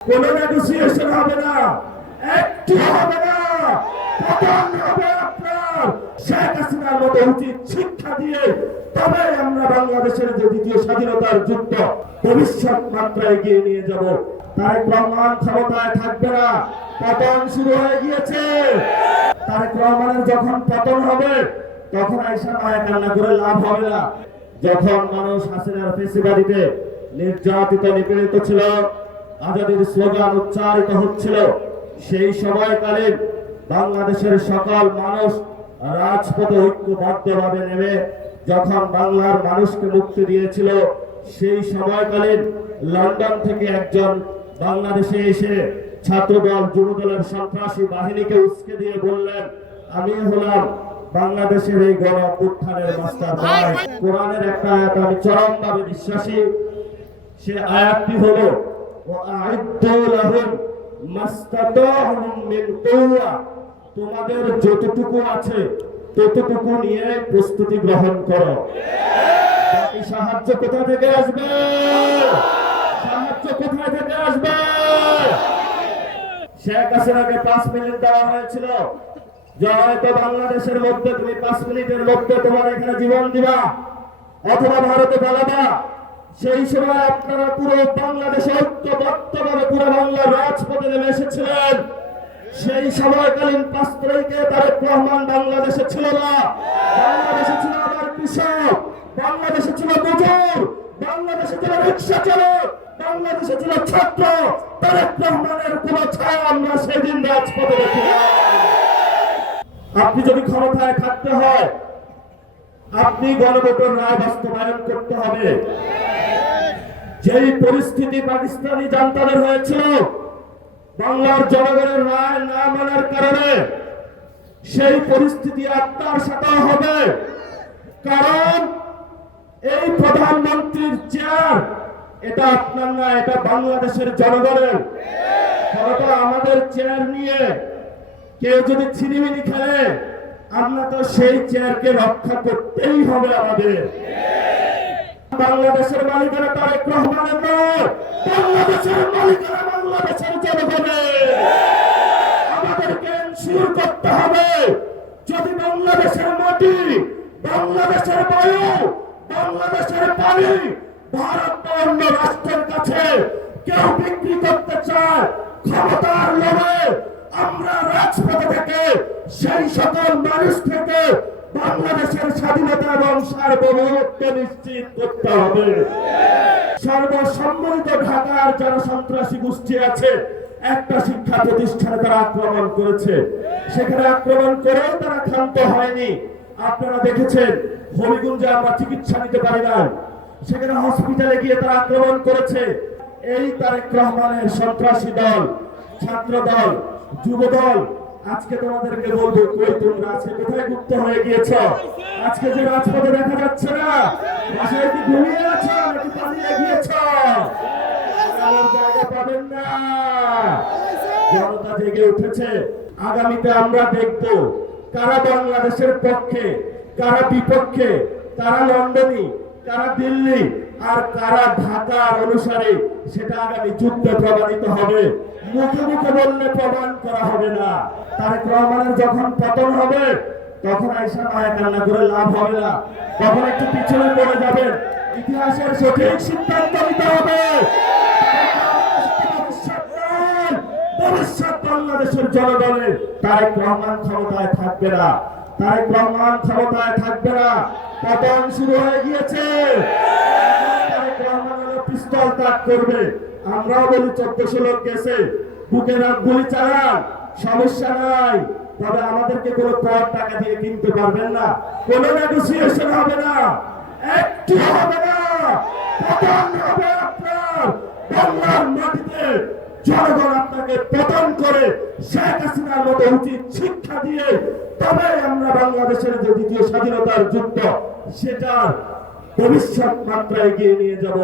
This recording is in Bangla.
কোন নেগোসিয়েশন হবে না, একটু হবে না। পতন হবে আপনার। শেখ হাসিনার মতো উচিত শিক্ষা দিয়ে তবে আমরা বাংলাদেশের যে দ্বিতীয় স্বাধীনতার যুদ্ধ ভবিষ্যৎ মাত্রায় এগিয়ে নিয়ে যাব। তারেক রহমান ক্ষমতায় থাকবে না, পতন শুরু হয়ে গিয়েছে। তারেক রহমানের যখন পতন হবে তখন আইসা মায়া কান্না করে লাভ হবে না। যখন মানুষ হাসিনার ফেসিবাদীতে নির্যাতিত নিপীড়িত ছিল, আজাদির স্লোগান উচ্চারিত হচ্ছিল, সেই সময়কালীন বাংলাদেশের সকল মানুষ রাজপথে ঐক্যবদ্ধভাবে নেমে যখন বাংলার মানুষকে মুক্তি দিয়েছিল, সেই সময়কালীন লন্ডন থেকে একজন বাংলাদেশে এসে ছাত্রদল যুবদলের সন্ত্রাসী বাহিনীকে উস্কে দিয়ে বললেন, আমি হলাম বাংলাদেশের এই গণ অভ্যুত্থানের মাস্টার মাইন্ড। কোরআনের একটা আয়াত আমি চরমভাবে বিশ্বাসী, সে আয়াতটি হলো তোমাদের যতটুকু আছে ততটুকু নিয়ে প্রস্তুতি গ্রহণ করো। বাকি সাহায্য কোথা থেকে আসবে? সাহায্য কোথায় থেকে আসবে? শেখ হাসিনাকে 5 মিনিট দেওয়া হয়েছিল যে হয়তো বাংলাদেশের মধ্যে তুমি 5 মিনিটের মধ্যে তোমার এখানে জীবন দিবা অথবা ভারতে পালাবা। সেই সময় আপনারা পুরো বাংলাদেশে ঐক্যবদ্ধভাবে পুরো বাংলার রাজপথে নেমে এসেছিলেন। সেই সময়কালীন 5 তারিখে তারেক রহমান বাংলাদেশে ছিল না, বাংলাদেশে ছিল আবার কৃষক, বাংলাদেশে ছিল মজুর, বাংলাদেশে ছিল রিক্সা চালক, বাংলাদেশে ছিল ছাত্র। তারেক রহমানের কোন ছায়া আমরা সেদিন রাজপথে দেখি। আপনি যদি ক্ষমতায় থাকতে হয় আপনি গণভোটের রায় বাস্তবায়ন করতে হবে। যেই পরিস্থিতি পাকিস্তানি জান্তাদের হয়েছিল বাংলার জনগণের রায় না মানার কারণে, সেই পরিস্থিতি আপনার সাথে হবে। কারণ এই প্রধানমন্ত্রীর চেয়ার এটা আপনার না, এটা বাংলাদেশের জনগণের। ফলত আমাদের চেয়ার নিয়ে কেউ যদি ছিনিমিনি খেলে আমরা তো সেই চেয়ারকে রক্ষা করতেই হবে আমাদের। বাংলাদেশের মালিকানা তারেক রহমানের নয়, বাংলাদেশের মালিকানা বাংলাদেশের জনগণের। আমাদেরকে এনশিওর করতে হবে যদি বাংলাদেশের মাটি, বাংলাদেশের বায়ু, বাংলাদেশের পানি ভারত বা অন্য রাষ্ট্রের কাছে কেউ বিক্রি করতে চায় ক্ষমতার লোভে, আমরা রাজপথে থেকে সেই সকল মানুষ থেকে বাংলাদেশের স্বাধীনতা এবং সার্বভৌমত্ব নিশ্চিত করতে হবে। সর্বসম্মিলিত ঢাকার যারা সন্ত্রাসী গোষ্ঠী আছে, একটা শিক্ষা প্রতিষ্ঠানে তারা আক্রমণ করেছে, সেখানে আক্রমণ করেও তারা ক্ষান্ত হয়নি। আপনারা দেখেছেন হবিগঞ্জে আমরা চিকিৎসা নিতে পারি না, সেখানে হসপিটালে গিয়ে তারা আক্রমণ করেছে। এই তারেক রহমানের সন্ত্রাসী দল, ছাত্র দল, যুব দল আজকে তোমাদেরকে বলবো, কই তোমরা আজকে কোথায় গুপ্ত হয়ে গিয়েছ? আজকে যে রাজপথে দেখা যাচ্ছে না, বাসায় কি ঘুমিয়ে আছো নাকি পালিয়ে গিয়েছ? জায়গা পাবেন না। জনতা জেগে উঠেছে। আগামীতে আমরা দেখব কারা বাংলাদেশের পক্ষে, কারা বিপক্ষে, কারা লন্ডনী, কারা দিল্লি আর কারা ঢাকার অনুসারে, সেটা আগামী যুদ্ধে প্রমাণিত হবে। মুখে মুখে বললে প্রমাণ করা হবে না। তারেক রহমানের যখন পতন হবে তখন আইসা মায়া কান্না করে লাভ হবে না, তখন একটু পিছনে পড়ে যাবেন। ইতিহাসের সঠিক সিদ্ধান্ত নিতে হবে। ভবিষ্যৎ বাংলাদেশের জনগণের। তারেক রহমান ক্ষমতায় থাকবে না, তারেক রহমান ক্ষমতায় থাকবে না, পতন শুরু হয়ে গিয়েছে। তারেক রহমান পিস্তল তাক করবে। আমরাও বলি 1400 লোক গেছে, বুকে গুলি চালান, সমস্যা নাই, তবে আমাদেরকে কোনো কর টাকা দিয়ে কিনতে পারবেন না। কোনো নেগোসিয়েশন হবে না, একটু হবে না। পতন হবে আপনার। বাংলার মাটিতে জনগণ আপনাকে পতন করে শেখ হাসিনার মতো উচিত শিক্ষা দিয়ে তবে আমরা বাংলাদেশের যে দ্বিতীয় স্বাধীনতার যুদ্ধ সেটা ভবিষ্যৎ মাত্রায় এগিয়ে নিয়ে যাব।